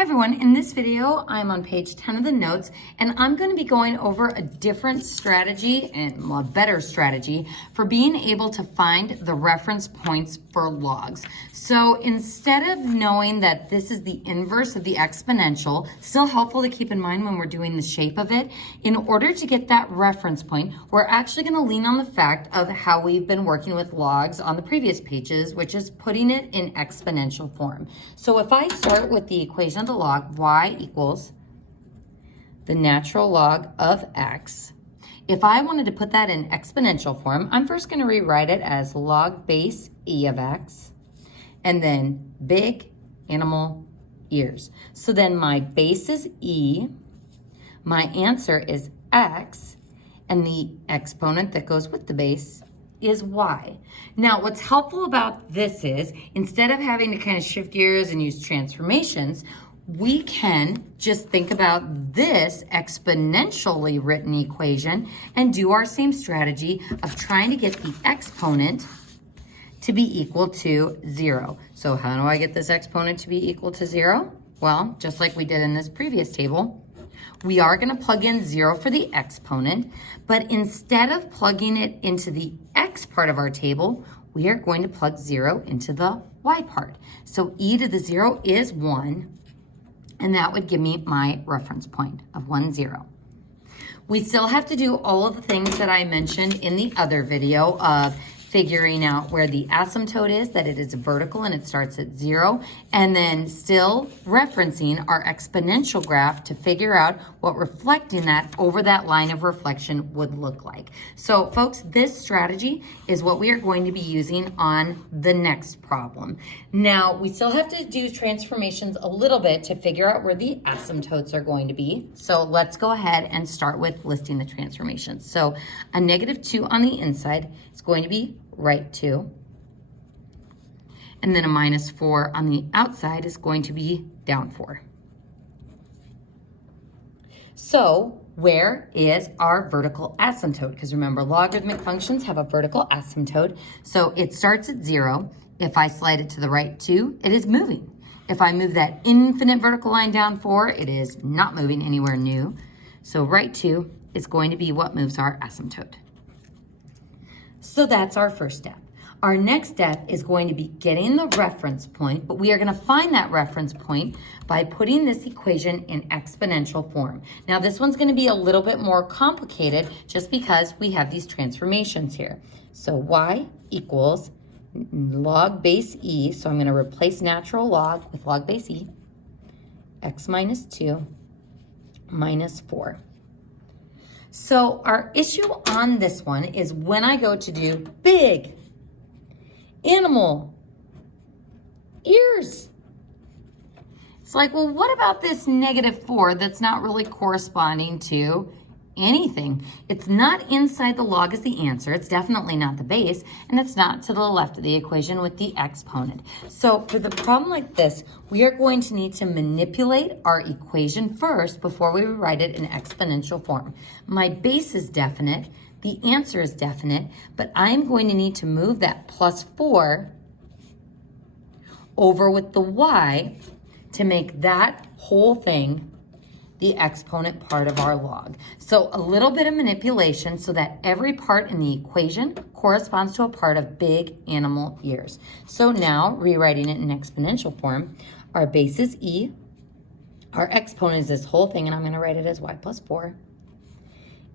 Hi everyone, in this video I'm on page 10 of the notes and I'm going to be going over a different strategy and a better strategy for being able to find the reference points for logs. So instead of knowing that this is the inverse of the exponential, still helpful to keep in mind when we're doing the shape of it, in order to get that reference point, we're actually going to lean on the fact of how we've been working with logs on the previous pages, which is putting it in exponential form. So if I start with the equation of the log, y equals the natural log of x. If I wanted to put that in exponential form, I'm first going to rewrite it as log base e of x, and then big animal ears. So then my base is e, my answer is x, and the exponent that goes with the base is y. Now, what's helpful about this is, instead of having to kind of shift gears and use transformations, we can just think about this exponentially written equation and do our same strategy of trying to get the exponent to be equal to 0. So how do I get this exponent to be equal to 0? Well, just like we did in this previous table, we are going to plug in 0 for the exponent, but instead of plugging it into the x part of our table, we are going to plug 0 into the y part. So e to the 0 is 1, and that would give me my reference point of 1, 0. We still have to do all of the things that I mentioned in the other video of figuring out where the asymptote is, that it is vertical and it starts at 0, and then still referencing our exponential graph to figure out what reflecting that over that line of reflection would look like. So folks, this strategy is what we are going to be using on the next problem. Now, we still have to do transformations a little bit to figure out where the asymptotes are going to be. So let's go ahead and start with listing the transformations. So a -2 on the inside is going to be right 2. And then a -4 on the outside is going to be down 4. So where is our vertical asymptote? Because remember, logarithmic functions have a vertical asymptote. So it starts at 0. If I slide it to the right 2, it is moving. If I move that infinite vertical line down 4, it is not moving anywhere new. So right 2 is going to be what moves our asymptote. So that's our first step. Our next step is going to be getting the reference point, but we are going to find that reference point by putting this equation in exponential form. Now this one's going to be a little bit more complicated just because we have these transformations here. So y equals log base e, so I'm going to replace natural log with log base e, x minus 2 minus 4. So our issue on this one is when I go to do big animal ears. It's like, well, what about this -4 that's not really corresponding to anything? It's not inside the log as the answer. It's definitely not the base, and it's not to the left of the equation with the exponent. So for the problem like this, we are going to need to manipulate our equation first before we write it in exponential form. My base is definite, the answer is definite, but I'm going to need to move that +4 over with the y to make that whole thing the exponent part of our log. So a little bit of manipulation so that every part in the equation corresponds to a part of big animal ears. So now, rewriting it in exponential form, our base is e, our exponent is this whole thing, and I'm going to write it as y plus 4,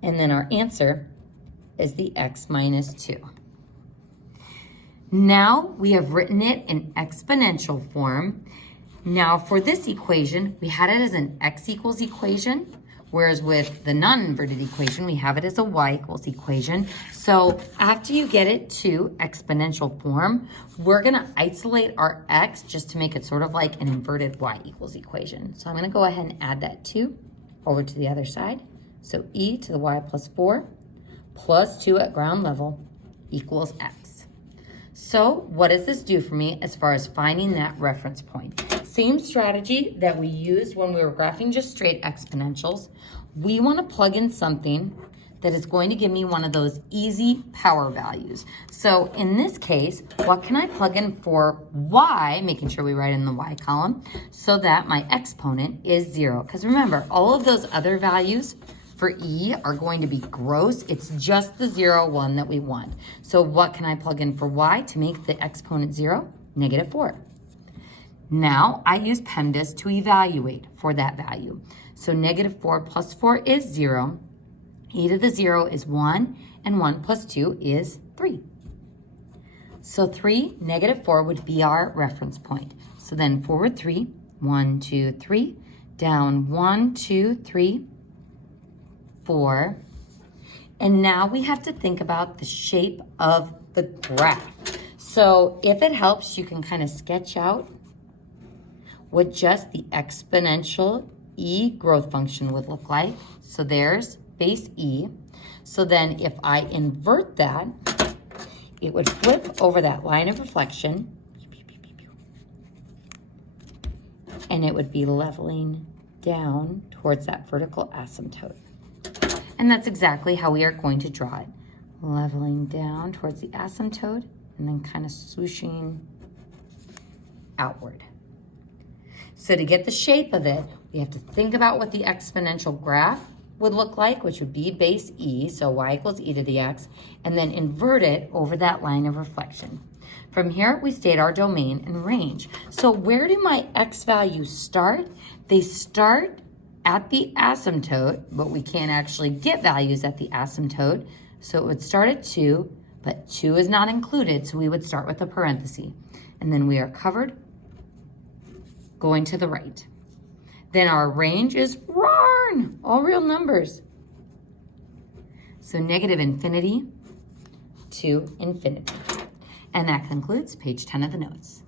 and then our answer is the x minus 2. Now we have written it in exponential form. Now for this equation, we had it as an x equals equation, whereas with the non-inverted equation, we have it as a y equals equation. So after you get it to exponential form, we're gonna isolate our x just to make it sort of like an inverted y equals equation. So I'm gonna go ahead and add that 2 over to the other side. So e to the y plus 4 plus 2 at ground level equals x. So what does this do for me as far as finding that reference point? Same strategy that we used when we were graphing just straight exponentials. We want to plug in something that is going to give me one of those easy power values. So in this case, what can I plug in for y, making sure we write in the y column, so that my exponent is 0? Because remember, all of those other values for E are going to be gross. It's just the 0, 1 that we want. So what can I plug in for y to make the exponent 0? -4. Now I use PEMDAS to evaluate for that value. So -4 plus 4 is 0. E to the 0 is 1, and 1 plus 2 is 3. So 3, -4 would be our reference point. So then forward 3, 1, 2, 3, down 1, 2, 3, 4. And now we have to think about the shape of the graph. So if it helps, you can kind of sketch out what just the exponential E growth function would look like. So there's base E. So then if I invert that, it would flip over that line of reflection, and it would be leveling down towards that vertical asymptote. And that's exactly how we are going to draw it. Leveling down towards the asymptote and then kind of swooshing outward. So to get the shape of it, we have to think about what the exponential graph would look like, which would be base E, so y equals e to the x, and then invert it over that line of reflection. From here, we state our domain and range. So where do my x values start? They start at the asymptote, but we can't actually get values at the asymptote, so it would start at 2, but 2 is not included, so we would start with a parenthesis. And then we are covered going to the right. Then our range is roarn, all real numbers. So -infinity to infinity. And that concludes page 10 of the notes.